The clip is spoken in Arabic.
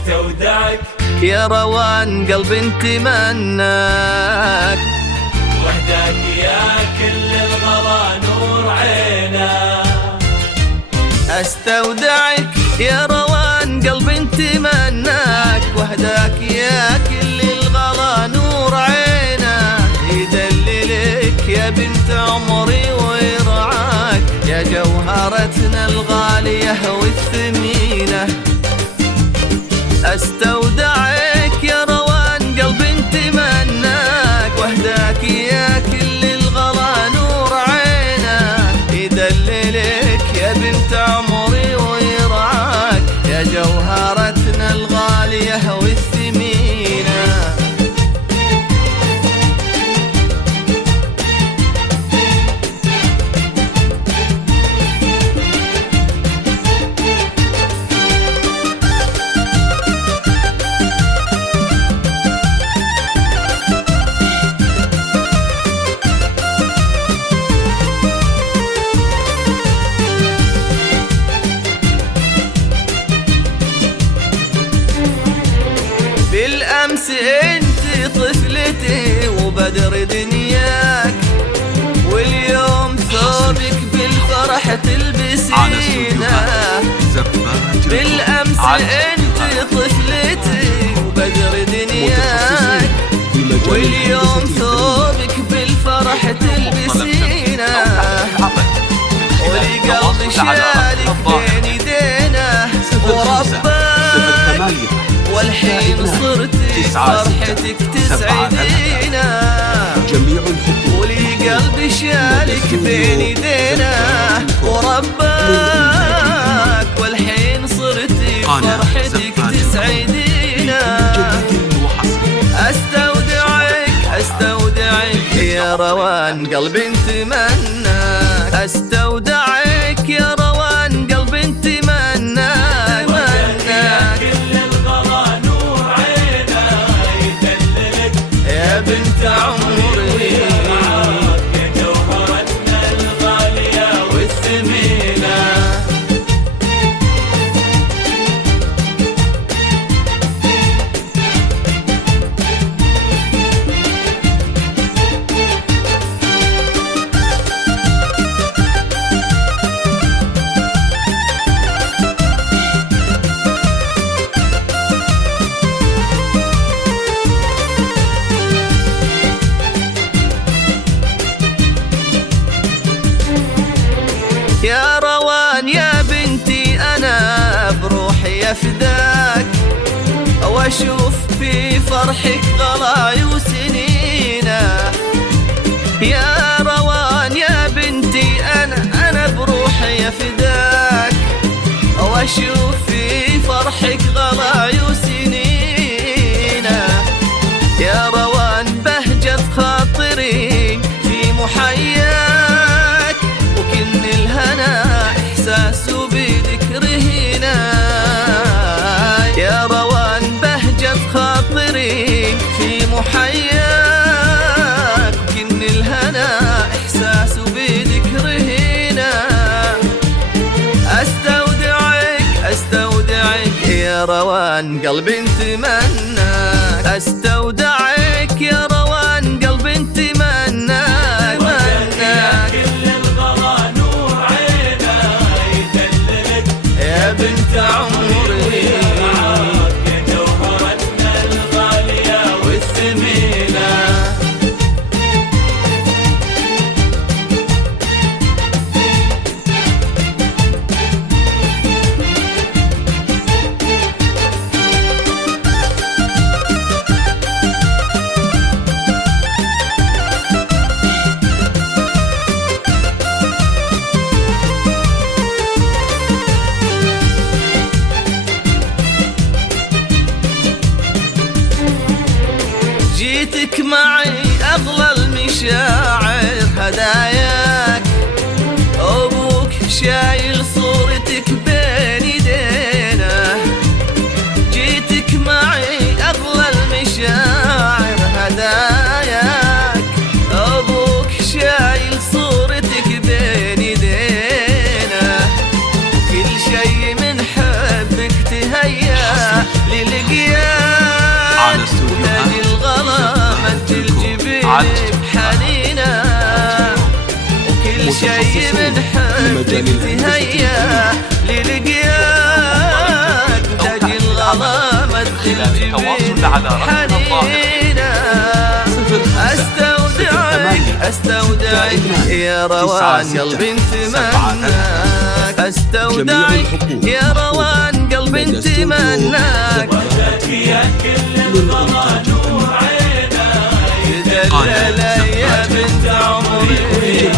استودعك يا روان قلب انت مناك، وحدك يا كل الغلا نور عينا. استودعك يا روان قلب انت مناك، وحدك يا كل الغلا نور عينا. يدللك يا بنت عمري ويرعاك، يا جوهرتنا الغالية والثمينة. استودعك يا روان قلب انت مناك، وحدك يا كل الغلا نور عينا. يدللك يا بنت عمري ويرعاك، يا جوهرتنا الغالية والثمينة. بالأمس انت طفلتي وبدر دنياك، واليوم ثوبك بالفرح تلبسينه. بالأمس انت طفلتي وبدر دنياك، واليوم ثوبك بالفرح تلبسينه. ولقلبي شالك بين يدينا ورباك، والحين صرتي فرحتك تسعدينا. ولي قلبي شالك بين يدينا ورباك، والحين صرتي فرحتك تسعدينا. استودعك يا روان قلب انت مناك، استودعك يا روان قلب انت مناك. يا بنت عمري يا جوهرتنا الغالية والثمينة. يا روان يا بنتي أنا بروحي أفداك، وأشوف في فرحك غلاي وسنينة. يا روان يا بنتي أنا بروحي أفداك، وأشوف في فرحك غلاي وسنينة. يا روان بهجة خاطري في محياك، وكن الهنا إحساس بذكرهنا. يا روان بهجة خاطري في محياك، وكن الهنا إحساس بذكرهنا. استودعك يا روان قلب انت مناك، استودعك يا روان قلب انت مناك. يا بنت عمري يا جوهرتنا الغالية والثمينة. جيتك معي أغلى المشاعر هداياك، أبوك شايل صورتك بين يدينا. جيتك معي أغلى المشاعر هداياك، أبوك شايل صورتك بين يدينا. كل شي من حبك تهيأ لي شي من حبك تهيا للقياك تاج الغرامة الجبين حنينا استودعك يا روان قلبي انتمناك استودعك يا روان قلبي انتمناك يا كل الغلا نور عينك تدلل يا بنت عمري